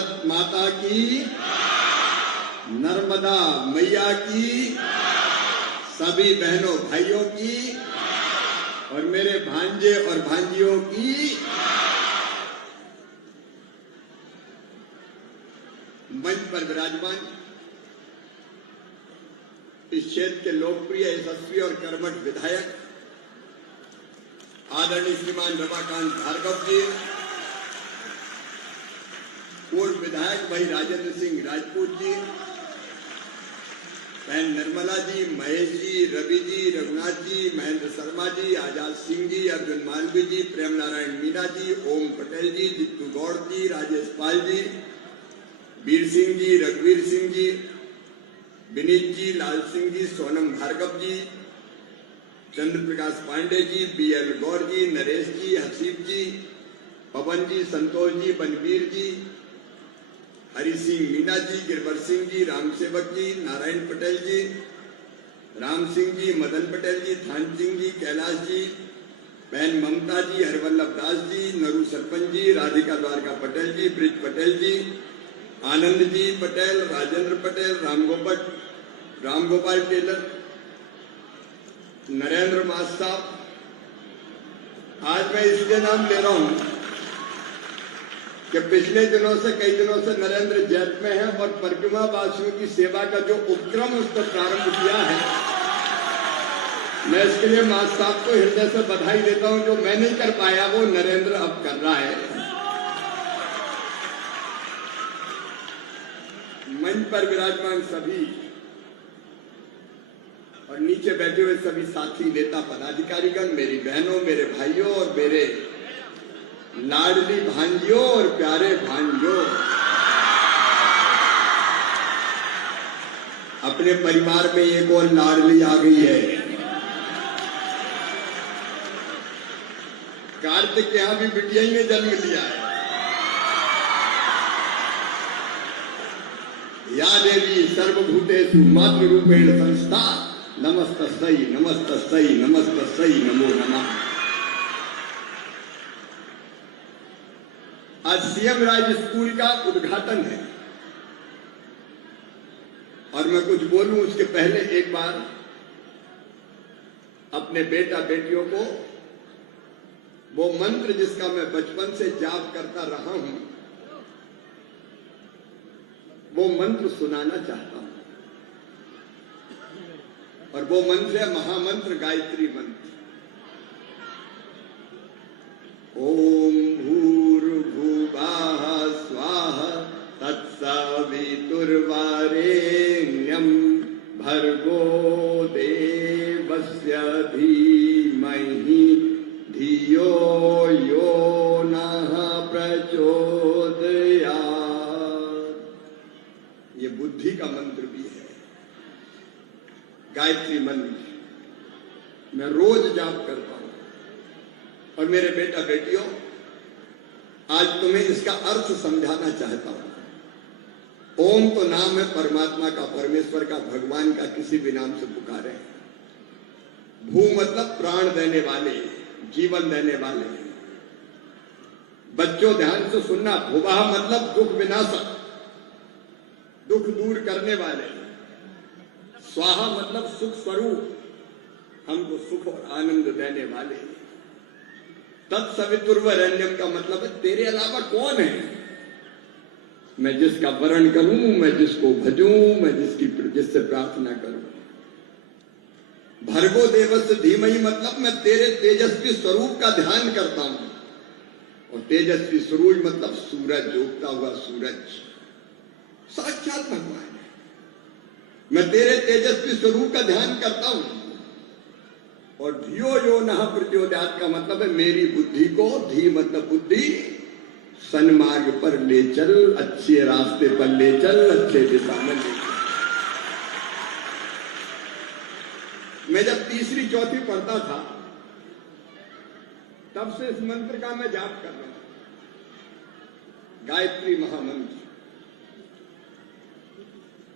भारत माता की, नर्मदा मैया की, सभी बहनों भाइयों की और मेरे भांजे और भांजियों की। मंच पर विराजमान इस क्षेत्र के लोकप्रिय, यशस्वी और कर्मठ विधायक आदरणीय श्रीमान रमाकांत भार्गव जी, पूर्व विधायक भाई राजेंद्र सिंह राजपूत जी, बहन निर्मला जी, महेश जी, रवि जी, रघुनाथ जी, महेंद्र शर्मा जी, आजाद सिंह जी, अर्जुन मालवी जी, प्रेम नारायण मीना जी, ओम पटेल जी, जित्तू गौड़ जी, राजेश पाल जी, वीर सिंह जी, रघुवीर सिंह जी, विनीत जी, लाल सिंह जी, सोनम भार्गव जी, चंद्र प्रकाश पांडे जी, बीएल गौर जी, नरेश जी, हसीब जी, पवन जी, संतोष जी, बनवीर जी, हरि सिंह मीना जी, गिरवर सिंह जी, राम सेवक जी, नारायण पटेल जी, राम सिंह जी, मदन पटेल जी, थान सिंह जी, कैलाश जी, बहन ममता जी, हरवल्लभ दास जी, नरू सरपंच जी, राधिका द्वारका पटेल जी, ब्रिज पटेल जी, आनंद जी पटेल, राजेंद्र पटेल, रामगोपाल टेलर, नरेंद्र मास साहब। आज मैं इसलिए नाम ले रहा हूं कि पिछले दिनों से, कई दिनों से नरेंद्र जेल में है और परिक्रमा वासियों की सेवा का जो उपक्रम उसने प्रारंभ किया है, मैं इसके लिए मास साहब को हृदय से बधाई देता हूं। जो मैं नहीं कर पाया वो नरेंद्र अब कर रहा है। मंच पर विराजमान सभी और नीचे बैठे हुए सभी साथी, नेता, पदाधिकारीगण, मेरी बहनों, मेरे भाइयों और मेरे लाडली भांजियों और प्यारे भांजियों, अपने परिवार में एक और लाडली आ गई है। कार्तिक के यहां भी बिटिया ही ने जन्म लिया है। या देवी सर्वभूतेषु मातृरूपेण संस्था, नमस्तस्यै नमस्तस्यै नमस्तस्यै नमो नमः। आज सीएम राज स्कूल का उद्घाटन है और मैं कुछ बोलूं उसके पहले एक बार अपने बेटा बेटियों को वो मंत्र जिसका मैं बचपन से जाप करता रहा हूं, वो मंत्र सुनाना चाहता हूं। और वो मंत्र है महामंत्र गायत्री मंत्र। ओम भूर्भुवः स्वाहा तत्सवितुर्वरेण्यं भर्गो देवस्य धीमहि धियो यो नः प्रचोदयात्। ये बुद्धि का मंत्र भी है, गायत्री मंत्र मैं रोज जाप करता हूं। और मेरे बेटा बेटियों, आज तुम्हें इसका अर्थ समझाना चाहता हूं। ओम तो नाम है परमात्मा का, परमेश्वर का, भगवान का, किसी भी नाम से पुकारे। भू मतलब प्राण देने वाले, जीवन देने वाले। बच्चों ध्यान से सुनना, भुवः मतलब दुख विनाशक, दुख दूर करने वाले। स्वाहा मतलब सुख स्वरूप, हमको सुख और आनंद देने वाले। तत्सवितुर्वरेण्यम का मतलब है तेरे अलावा कौन है, मैं जिसका वरण करूं, मैं जिसको भजूं, मैं जिससे प्रार्थना करूं। भर्गो देवस्य धीमहि मतलब मैं तेरे तेजस्वी स्वरूप का ध्यान करता हूं। और तेजस्वी सूरज मतलब सूरज, उगता हुआ सूरज, साक्षात भगवान है। मैं तेरे तेजस्वी स्वरूप का ध्यान करता हूं। और धियो यो नः प्रचोदयात् का मतलब है मेरी बुद्धि को, धी मतलब बुद्धि, सन्मार्ग पर ले चल, अच्छे रास्ते पर ले चल, अच्छे दिशा में ले चल। मैं जब तीसरी चौथी पढ़ता था तब से इस मंत्र का मैं जाप कर रहा हूं, गायत्री महामंत्र।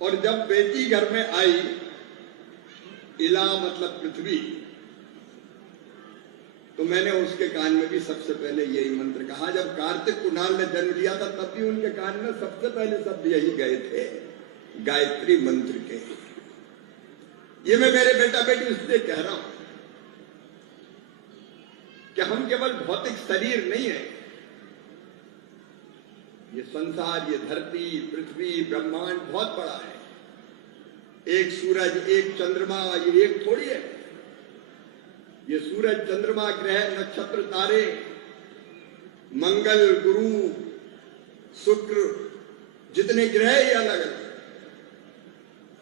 और जब बेटी घर में आई, इला मतलब पृथ्वी, तो मैंने उसके कान में भी सबसे पहले यही मंत्र कहा। जब कार्तिक कुणाल ने जन्म लिया था तब भी उनके कान में सबसे पहले शब्द यही गए थे, गायत्री मंत्र के। ये मैं मेरे बेटा बेटी इसलिए कह रहा हूं कि हम केवल भौतिक शरीर नहीं है, ये संसार, ये धरती, पृथ्वी, ब्रह्मांड बहुत बड़ा है। एक सूरज, एक चंद्रमा, ये एक थोड़ी है। ये सूरज, चंद्रमा, ग्रह, नक्षत्र, तारे, मंगल, गुरु, शुक्र, जितने ग्रह ये अलग अलग,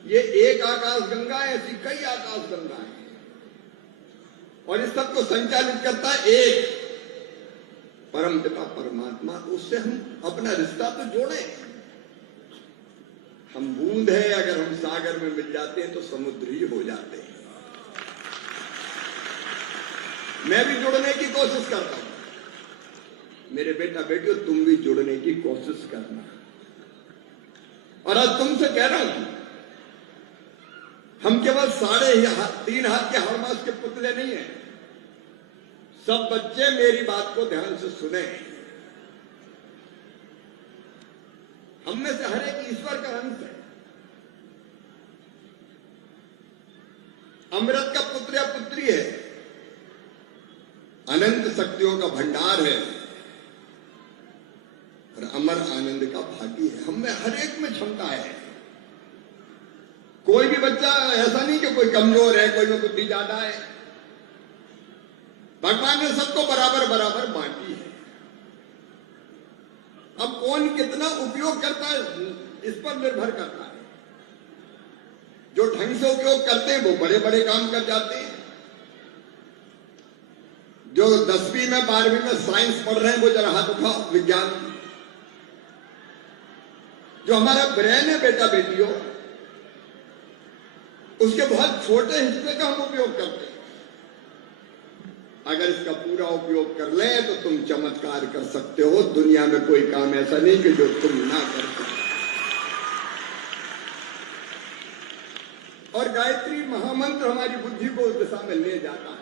ये एक आकाश गंगा है, ऐसी कई आकाश गंगा है। और इस सब को संचालित करता है एक परम पिता परमात्मा। तो उससे हम अपना रिश्ता तो जोड़े। हम बूंद है, अगर हम सागर में मिल जाते हैं तो समुद्र ही हो जाते हैं। मैं भी जुड़ने की कोशिश करता हूं। मेरे बेटा बेटियों, तुम भी जुड़ने की कोशिश करना। और आज तुमसे कह रहा हूं, हम केवल 3.5 हाथ के हरमास के पुतले नहीं हैं। सब बच्चे मेरी बात को ध्यान से सुने। हम में से हर एक ईश्वर का अंश है। अमृत का पुत्र या पुत्री है, अनंत शक्तियों का भंडार है और अमर आनंद का भागी है। हम में हर एक में क्षमता है। कोई भी बच्चा ऐसा नहीं कि कोई कमजोर है, कोई में बुद्धि ज्यादा है। भगवान ने सबको बराबर बराबर बांटी है। अब कौन कितना उपयोग करता है इस पर निर्भर करता है। जो ढंग से उपयोग करते हैं वो बड़े बड़े काम कर जाते हैं। जो 10वीं में 12वीं में साइंस पढ़ रहे हैं वो जरा हाथ उठाओ, विज्ञान। जो हमारा ब्रेन है बेटा बेटियों, उसके बहुत छोटे हिस्से का हम उपयोग करते हैं। अगर इसका पूरा उपयोग कर ले तो तुम चमत्कार कर सकते हो। दुनिया में कोई काम ऐसा नहीं कि जो तुम ना कर सकते। और गायत्री महामंत्र हमारी बुद्धि को उस दिशा में ले जाता है।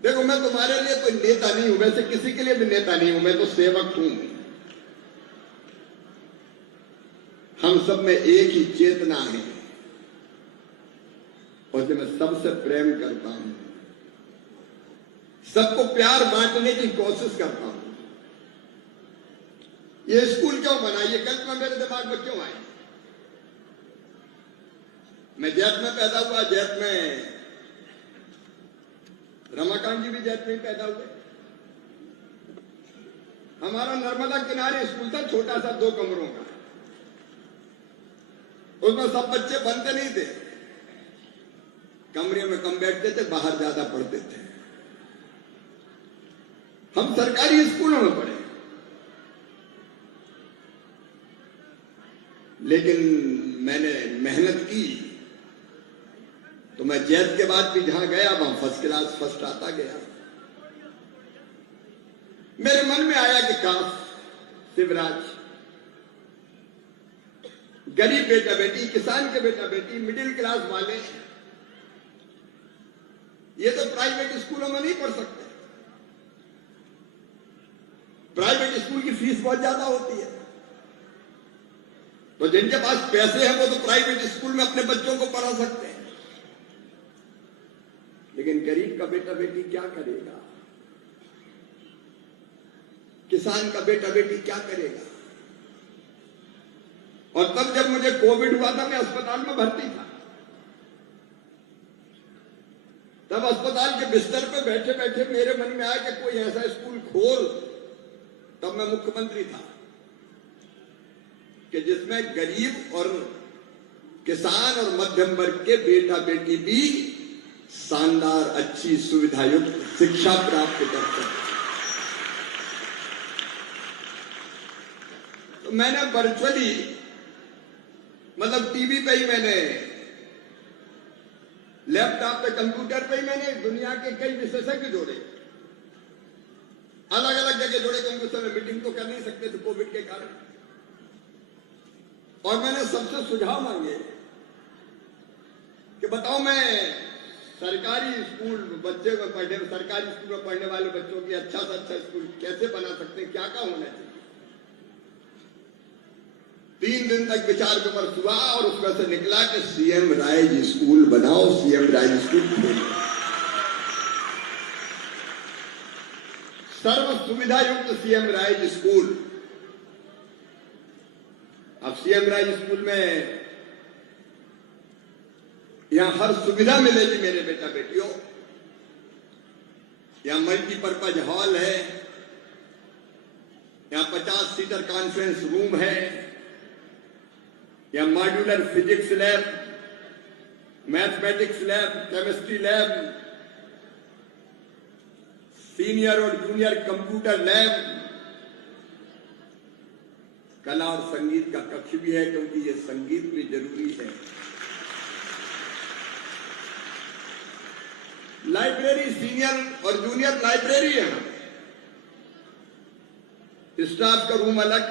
देखो, मैं तुम्हारे लिए कोई नेता नहीं हूं, वैसे किसी के लिए भी नेता नहीं हूं, मैं तो सेवक हूं। हम सब में एक ही चेतना है और जो मैं सबसे प्रेम करता हूं, सबको प्यार बांटने की कोशिश करता हूं। ये स्कूल क्यों बना, ये कल्पना मेरे दिमाग में क्यों आई? मैं जैत में पैदा हुआ। जैत में रमाकांत जी भी जैत में पैदा हुए। हमारा नर्मदा किनारे स्कूल था, छोटा सा 2 कमरों का। उसमें सब बच्चे बनते नहीं थे, कमरे में कम बैठते थे, बाहर ज्यादा पढ़ते थे। हम सरकारी स्कूलों में पढ़े, लेकिन मैंने मेहनत की तो मैं जैत के बाद भी जहां गया वहां फर्स्ट आता गया। मेरे मन में आया कि काश शिवराज, गरीब बेटा बेटी, किसान के बेटा बेटी, मिडिल क्लास वाले, ये तो प्राइवेट स्कूलों में नहीं पढ़ सकते। प्राइवेट स्कूल की फीस बहुत ज्यादा होती है। तो जिनके पास पैसे हैं वो तो प्राइवेट स्कूल में अपने बच्चों को पढ़ा सकते हैं। लेकिन गरीब का बेटा बेटी क्या करेगा? किसान का बेटा बेटी क्या करेगा? और तब जब मुझे कोविड हुआ था, मैं अस्पताल में भर्ती था। तब अस्पताल के बिस्तर पे बैठे बैठे मेरे मन में आया कि कोई ऐसा स्कूल खोल, तब मैं मुख्यमंत्री था, कि जिसमें गरीब और किसान और मध्यम वर्ग के बेटा बेटी भी शानदार अच्छी सुविधायुक्त शिक्षा प्राप्त कर सके। तो मैंने वर्चुअली, मतलब टीवी पे ही, मैंने लैपटॉप पे, कंप्यूटर पे ही मैंने दुनिया के कई विशेषज्ञ जोड़े, अलग अलग जगह जोड़े, क्योंकि उस समय मीटिंग तो कर नहीं सकते थे कोविड के कारण। और मैंने सबसे सुझाव मांगे कि बताओ, मैं सरकारी स्कूल बच्चे को पढ़ने सरकारी स्कूल में पढ़ने वाले बच्चों की अच्छा से अच्छा स्कूल कैसे बना सकते हैं, क्या क्या होना चाहिए। 3 दिन तक विचार विमर्श हुआ और उसमें से निकला कि सीएम राइज स्कूल बनाओ, सीएम राइज स्कूल खोलो। सर्व सुविधा युक्त सीएम राइज स्कूल। अब सीएम राइज स्कूल में यहां हर सुविधा मिलेगी मेरे बेटा बेटियों। यहां मल्टीपर्पज हॉल है, यहां 50 सीटर कॉन्फ्रेंस रूम है, यहां modular physics lab, mathematics lab, chemistry lab, senior और जूनियर कंप्यूटर लैब, कला और संगीत का कक्ष भी है क्योंकि ये संगीत भी जरूरी है। लाइब्रेरी, सीनियर और जूनियर लाइब्रेरी है, स्टाफ का रूम अलग।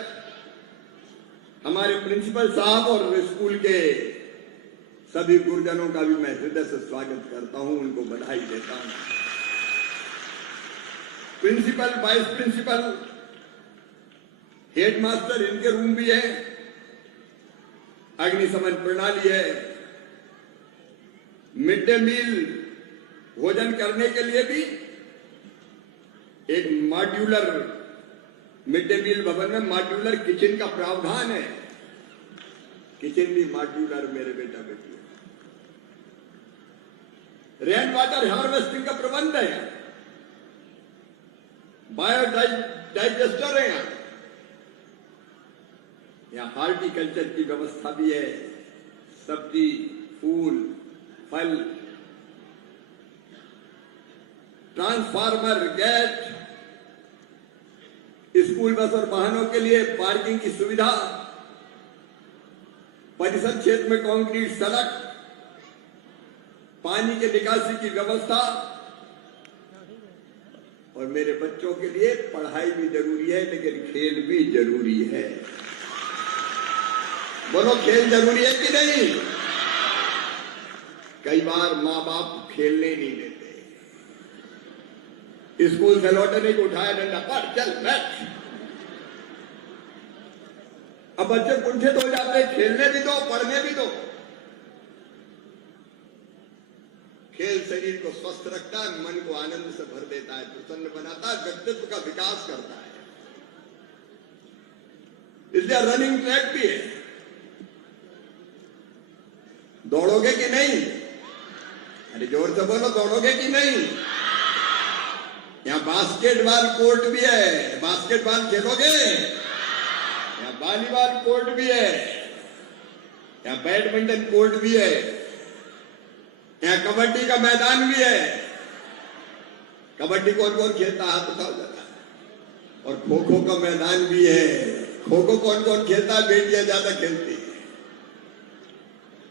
हमारे प्रिंसिपल साहब और स्कूल के सभी गुरुजनों का भी मैं हृदय से स्वागत करता हूं, उनको बधाई देता हूं। प्रिंसिपल, वाइस प्रिंसिपल, हेडमास्टर, इनके रूम भी है, अग्निशमन प्रणाली है, मिड डे मील भोजन करने के लिए भी एक मॉड्यूलर मिड डे मील भवन में मॉड्यूलर किचन का प्रावधान है। किचन भी मॉड्यूलर मेरे बेटा बेटी। रेन वाटर हार्वेस्टिंग का प्रबंध है, बायोडाइजेस्टर है, यहाँ हार्टिकल्चर की व्यवस्था भी है, सब्जी, फूल, फल, ट्रांसफार्मर, गेट, स्कूल बस और वाहनों के लिए पार्किंग की सुविधा, परिसर क्षेत्र में कंक्रीट सड़क, पानी के निकासी की व्यवस्था, और मेरे बच्चों के लिए पढ़ाई भी जरूरी है लेकिन खेल भी जरूरी है। बोलो, खेल जरूरी है कि नहीं? कई बार माँ बाप खेलने नहीं देते, स्कूल से लौटने को उठाया, डंडा पढ़, चल बैठ। अब बच्चे कुंठित हो जाते हैं, खेलने भी दो, पढ़ने भी दो। खेल शरीर को स्वस्थ रखता है, मन को आनंद से भर देता है, प्रसन्न बनाता है, व्यक्तित्व का विकास करता है। इसलिए रनिंग ट्रैक भी है। दौड़ोगे कि नहीं? अरे जोर से बोलो, दौड़ोगे कि नहीं? यहाँ बास्केटबॉल कोर्ट भी है, बास्केटबॉल खेलोगे? यहाँ वॉलीबॉल कोर्ट भी है, यहाँ बैडमिंटन कोर्ट भी है, यहाँ कबड्डी का मैदान भी है। कबड्डी कौन कौन खेलता है? हाथ उठाओ जरा। और खो खो का मैदान भी है। खो खो कौन कौन खेलता है? बेटियां ज्यादा खेलती है।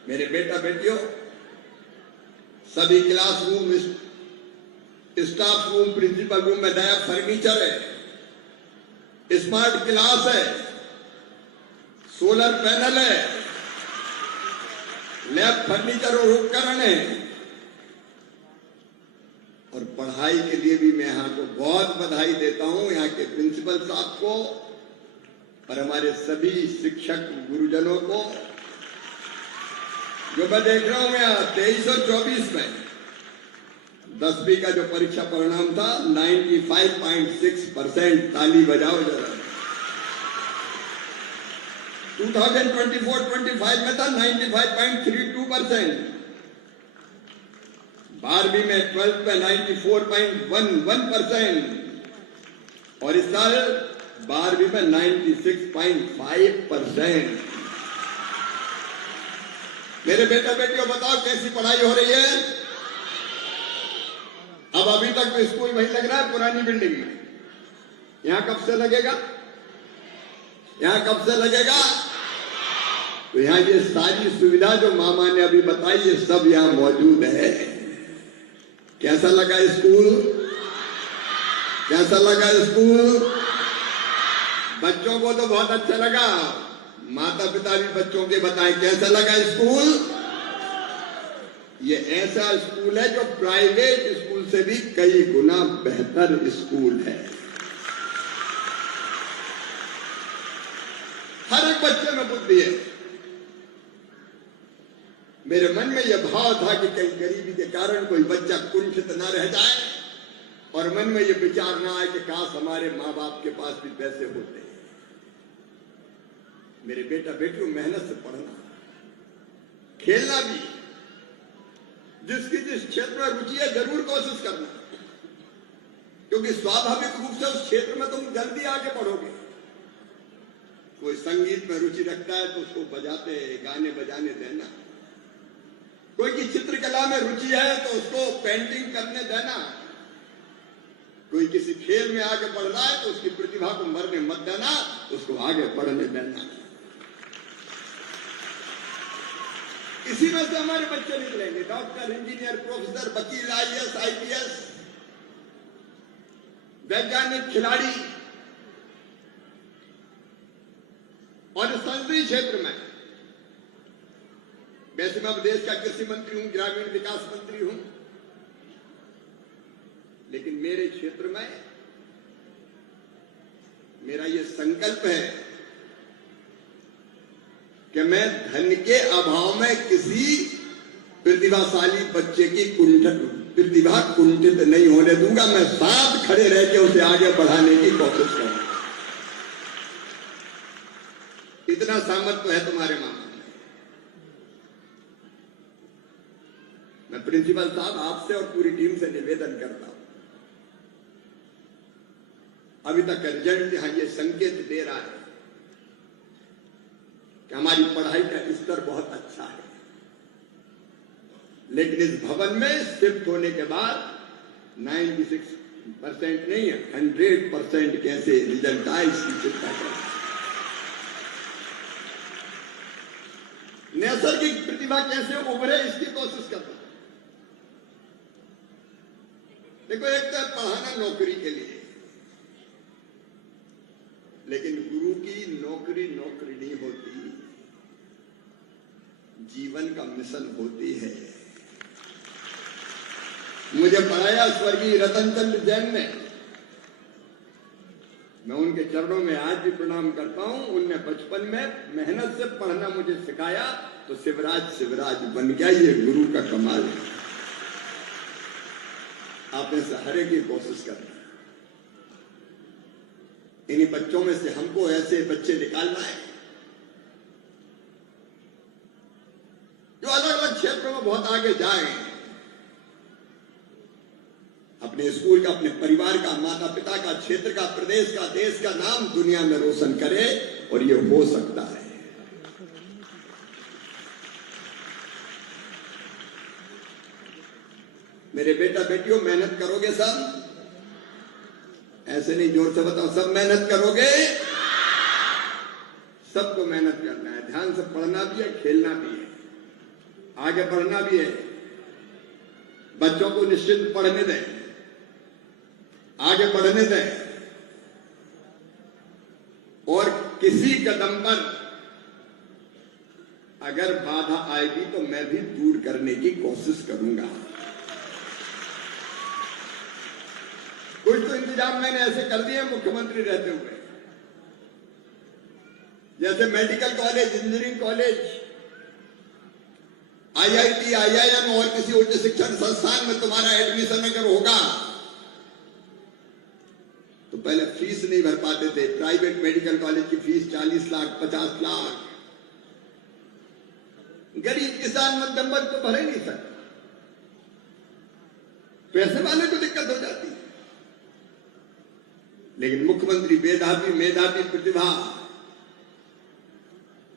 मेरे बेटा बेटियों, सभी classroom, staff room, principal room में नया फर्नीचर है, स्मार्ट क्लास है, सोलर पैनल है, लैब फर्नीचर और उपकरण है। और पढ़ाई के लिए भी मैं यहाँ को बहुत बधाई देता हूँ, यहाँ के प्रिंसिपल साहब को और हमारे सभी शिक्षक गुरुजनों को। जो मैं देख रहा हूँ यहाँ 23 और 24 में 10वीं का जो परीक्षा परिणाम था 95.6%, ताली बजाओ जरा। 2024-25 में था 95.32%, 12वीं में 12th में 94.11% और इस साल 12वीं में 96.5%। मेरे बेटा बेटियों बताओ कैसी पढ़ाई हो रही है? अब अभी तक तो स्कूल वही लग रहा है, पुरानी बिल्डिंग में। यहां कब से लगेगा? यहां कब से लगेगा? तो यहां ये सारी सुविधा जो मामा ने अभी बताई, ये सब यहां मौजूद है। कैसा लगा स्कूल? कैसा लगा स्कूल? बच्चों को तो बहुत अच्छा लगा, माता पिता भी बच्चों के बताएं कैसा लगा स्कूल। ये ऐसा स्कूल है जो प्राइवेट स्कूल से भी कई गुना बेहतर स्कूल है। हर एक बच्चे में बुद्धि है। मेरे मन में यह भाव था कि कहीं गरीबी के कारण कोई बच्चा कुंठित न रह जाए और मन में यह विचार ना आए कि काश हमारे माँ बाप के पास भी पैसे होते। मेरे बेटा बेटियों, मेहनत से पढ़ना, खेलना भी, जिसकी जिस क्षेत्र में रुचि है जरूर कोशिश करना, क्योंकि स्वाभाविक रूप से उस क्षेत्र में तुम जल्दी आगे बढ़ोगे। कोई संगीत में रुचि रखता है तो उसको बजाते गाने बजाने देना, कोई की चित्रकला में रुचि है तो उसको पेंटिंग करने देना, कोई किसी खेल में आगे बढ़ रहा है तो उसकी प्रतिभा को मरने मत देना, उसको आगे बढ़ने देना। इसी में से हमारे बच्चे निकलेंगे डॉक्टर, इंजीनियर, प्रोफेसर, वकील, आईएएस, आईपीएस, वैज्ञानिक, खिलाड़ी। और संसदीय क्षेत्र में वैसे मैं देश का कृषि मंत्री हूं, ग्रामीण विकास मंत्री हूं, लेकिन मेरे क्षेत्र में मेरा यह संकल्प है कि मैं धन के अभाव में किसी प्रतिभाशाली बच्चे की प्रतिभा कुंठित नहीं होने दूंगा। मैं साथ खड़े रह के उसे आगे बढ़ाने की कोशिश करूंगा। इतना सामर्थ्य है तुम्हारे मामा में। मैं प्रिंसिपल साहब आपसे और पूरी टीम से निवेदन करता हूं, अभी तक रिजल्ट यहां ये संकेत दे रहा है कि हमारी पढ़ाई का स्तर बहुत अच्छा है, लेकिन इस भवन में शिफ्ट होने के बाद 96% नहीं है, 100% कैसे रिजल्ट आए इसकी चिंता करें। नैसर्गिक प्रतिभा कैसे उभरे इसकी कोशिश करता। देखो, एक तो पढ़ाना नौकरी के लिए, लेकिन गुरु की नौकरी नौकरी नहीं होती, जीवन का मिशन होती है। मुझे पढ़ाया स्वर्गीय रतन चंद्र जैन ने, मैं उनके चरणों में आज भी प्रणाम करता हूं। उनने बचपन में मेहनत से पढ़ना मुझे सिखाया तो शिवराज बन गया। ये गुरु का कमाल है। आपने सहारे की कोशिश करना, इन्हीं बच्चों में से हमको ऐसे बच्चे निकालना है जो अलग अलग क्षेत्रों में बहुत आगे जाए, अपने स्कूल का, अपने परिवार का, माता पिता का, क्षेत्र का, प्रदेश का, देश का नाम दुनिया में रोशन करे। और ये हो सकता है। मेरे बेटा बेटियों, मेहनत करोगे सब? ऐसे नहीं, जोर से बताओ, सब मेहनत करोगे? सबको मेहनत करना है, ध्यान से पढ़ना भी है, खेलना भी है, आगे बढ़ना भी है। बच्चों को निश्चित पढ़ने दें, आगे बढ़ने दें, और किसी कदम पर अगर बाधा आएगी तो मैं भी दूर करने की कोशिश करूंगा। कुछ तो इंतजाम मैंने ऐसे कर दिए मुख्यमंत्री रहते हुए, जैसे medical college, engineering college, IIT, IIM और किसी उच्च शिक्षण संस्थान में तुम्हारा एडमिशन अगर होगा तो पहले फीस नहीं भर पाते थे। प्राइवेट मेडिकल कॉलेज की फीस 40 लाख, 50 लाख। गरीब किसान मध्यम वर्ग तो भर ही नहीं सकता, पैसे वाले को दिक्कत हो जाती है। लेकिन मुख्यमंत्री मेधावी प्रतिभा,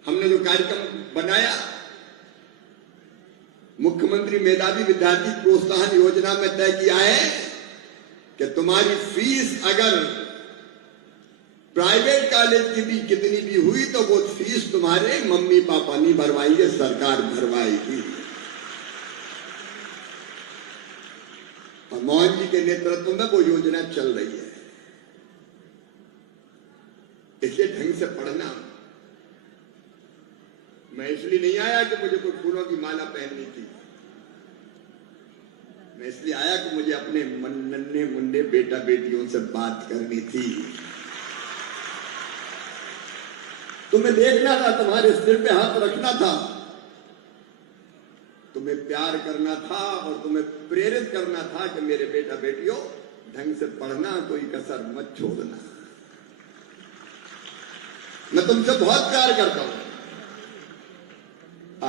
हमने जो कार्यक्रम बनाया, मुख्यमंत्री मेधावी विद्यार्थी प्रोत्साहन योजना में तय किया है कि तुम्हारी फीस अगर प्राइवेट कॉलेज की भी कितनी भी हुई तो वो फीस तुम्हारे मम्मी पापा नहीं भरवाएंगे, सरकार भरवाएगी। और मोहन जी के नेतृत्व में वो योजना चल रही है। इसलिए ढंग से पढ़ना। मैं इसलिए नहीं आया कि मुझे कोई फूलों की माला पहननी थी, मैं इसलिए आया कि मुझे अपने नन्हे मुन्ने बेटा बेटियों से बात करनी थी। तुम्हें देखना था, तुम्हारे सिर पे हाथ रखना था, तुम्हें प्यार करना था और तुम्हें प्रेरित करना था कि मेरे बेटा बेटियों ढंग से पढ़ना, कोई कसर मत छोड़ना। मैं तुमसे बहुत प्यार करता हूं।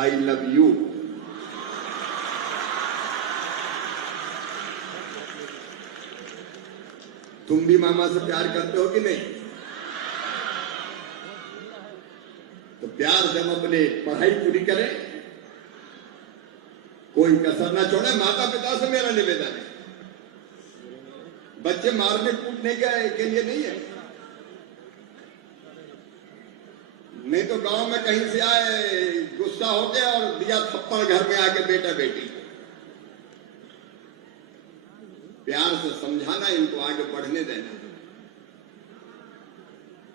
I love you. तुम भी मामा से प्यार करते हो कि नहीं? तो प्यार से हम अपने पढ़ाई पूरी करें, कोई कसर ना छोड़े। माता पिता से मेरा निवेदन है, बच्चे मारने कूटने के लिए नहीं है। नहीं तो गांव में कहीं से आए, गुस्सा हो गया और दिया थप्पड़ घर में आके बेटा बेटी। प्यार से समझाना, इनको आगे बढ़ने देना।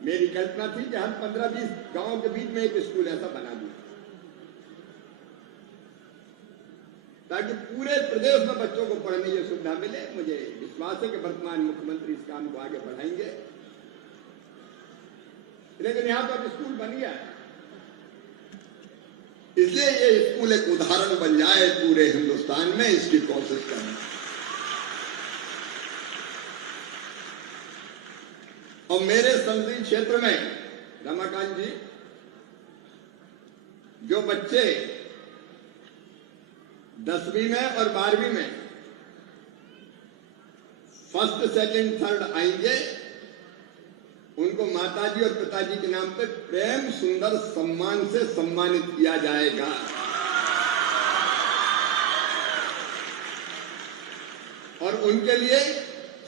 मेरी कल्पना थी कि हर 15-20 गांव के बीच में एक स्कूल ऐसा बना दूं, ताकि पूरे प्रदेश में बच्चों को पढ़ने की सुविधा मिले। मुझे विश्वास है कि वर्तमान मुख्यमंत्री इस काम को आगे बढ़ाएंगे। लेकिन यहां तो अब स्कूल बन गया है, इसलिए ये स्कूल एक उदाहरण बन जाए पूरे हिंदुस्तान में, इसकी कोशिश करें। और मेरे संसदीय क्षेत्र में रमाकांत जी, जो बच्चे 10वीं में और 12वीं में फर्स्ट, सेकंड, थर्ड आएंगे, उनको माताजी और पिताजी के नाम पे प्रेम सुंदर सम्मान से सम्मानित किया जाएगा। और उनके लिए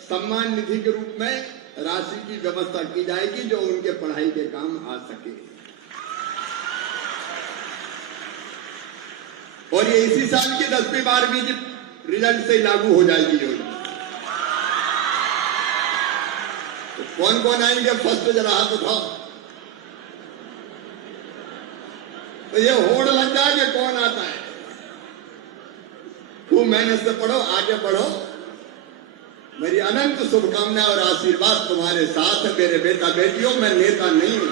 सम्मान निधि के रूप में राशि की व्यवस्था की जाएगी, जो उनके पढ़ाई के काम आ सके। और ये इसी साल की 10वीं 12वीं की रिजल्ट से लागू हो जाएगी योजना। तो कौन कौन आएंगे फर्स्ट, जरा हाथ उठाओ। तो ये होड़ लग जाए कि कौन आता है। खूब मेहनत से पढ़ो, आगे बढ़ो। मेरी अनंत शुभकामनाएं और आशीर्वाद तुम्हारे साथ है मेरे बेटा बेटियों। मैं नेता नहीं हूं,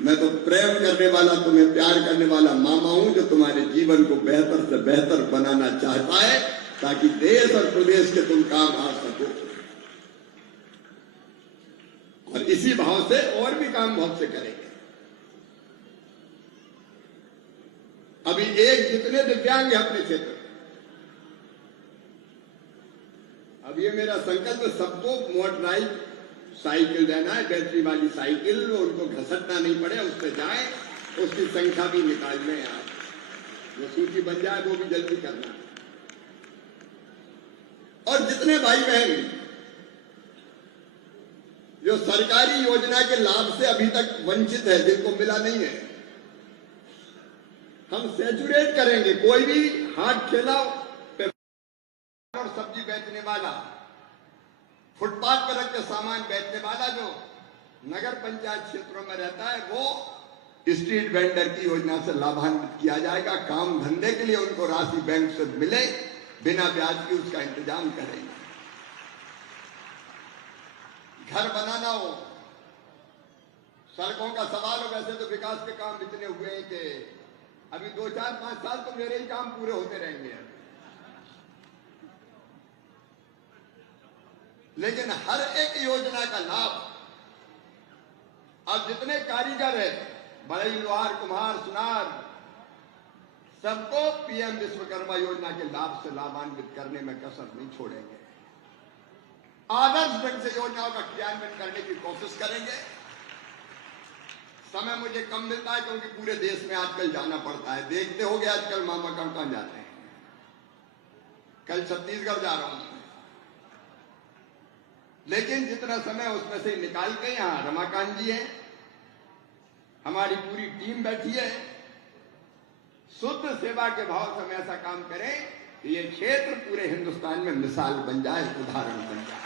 मैं तो प्रेम करने वाला, तुम्हें प्यार करने वाला मामा हूं, जो तुम्हारे जीवन को बेहतर से बेहतर बनाना चाहता है, ताकि देश और प्रदेश के तुम काम आ सको। और इसी भाव से और भी काम बहुत से करेंगे। अभी एक जितने दिव्यांग हैं अपने क्षेत्र, अब ये मेरा संकल्प, सबको मोटराइज साइकिल देना है, बैटरी वाली साइकिल, उनको घसटना नहीं पड़े, उस पर जाए। उसकी संख्या भी निकाल लें आप, जो सूची बन जाए वो भी जल्दी करना। और जितने भाई बहन जो सरकारी योजना के लाभ से अभी तक वंचित है, जिनको मिला नहीं है, हम सैचुरेट करेंगे। कोई भी हाथ ठेला और सब्जी बेचने वाला, फुटपाथ पर रख के सामान बेचने वाला, जो नगर पंचायत क्षेत्रों में रहता है, वो स्ट्रीट वेंडर की योजना से लाभान्वित किया जाएगा। काम धंधे के लिए उनको राशि बैंक से मिले, बिना ब्याज की उसका इंतजाम करेंगे। घर बनाना हो, सड़कों का सवाल हो, वैसे तो विकास के काम इतने हुए हैं कि अभी 2, 4, 5 साल तो मेरे ही काम पूरे होते रहेंगे। लेकिन हर एक योजना का लाभ अब जितने कारीगर है, बड़े लोहार, कुम्हार, सुनार, सबको पीएम विश्वकर्मा योजना के लाभ से लाभान्वित करने में कसर नहीं छोड़ेंगे। आदर्श ढंग से योजनाओं का क्रियान्वयन करने की कोशिश करेंगे। समय मुझे कम मिलता है क्योंकि पूरे देश में आजकल जाना पड़ता है। देखते होगे आजकल मामा कहां जाते हैं। कल छत्तीसगढ़ जा रहा हूं, लेकिन जितना समय उसमें से निकाल के यहां रमाकांत जी हैं, हमारी पूरी टीम बैठी है। शुद्ध सेवा के भाव से हम ऐसा काम करें कि ये क्षेत्र पूरे हिंदुस्तान में मिसाल बन जाए, उदाहरण बन जाए।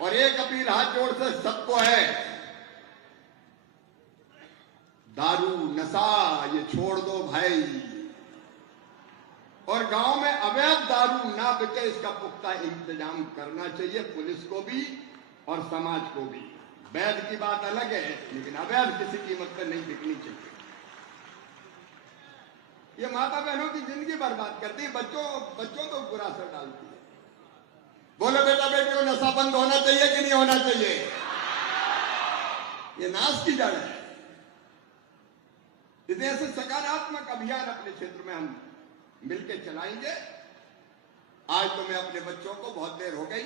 और एक अपील हाथ जोड़ से सबको है, दारू नशा ये छोड़ दो भाई। और गांव में अवैध दारू ना बिके इसका पुख्ता इंतजाम करना चाहिए, पुलिस को भी और समाज को भी। वैध की बात अलग है, लेकिन अवैध किसी कीमत पर नहीं बिकनी चाहिए। ये माता बहनों की जिंदगी बर्बाद करती है, बच्चों को बुरा असर डालती है। बोलो बेटा बेटियों, नशा बंद होना चाहिए कि नहीं होना चाहिए? ये नाश की जड़ है। इसलिए ऐसे सकारात्मक अभियान अपने क्षेत्र में हम मिलकर चलाएंगे। आज तो मैं अपने बच्चों को, बहुत देर हो गई,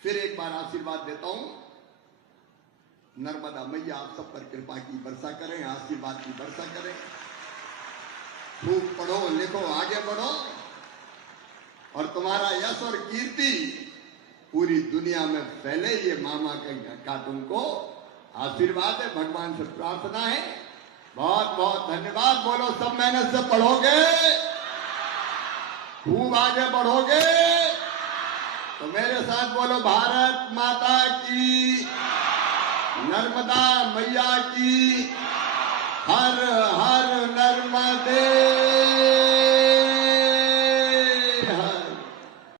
फिर एक बार आशीर्वाद देता हूं। नर्मदा मैया आप सब पर कृपा की वर्षा करें, आशीर्वाद की वर्षा करें। खूब पढ़ो लिखो, आगे बढ़ो और तुम्हारा यश और कीर्ति पूरी दुनिया में फैले। ये मामा का तुमको आशीर्वाद है, भगवान से प्रार्थना है। बहुत बहुत धन्यवाद। बोलो सब मेहनत से पढ़ोगे, खूब आगे बढ़ोगे तो मेरे साथ बोलो भारत माता की, नर्मदा मैया की, हर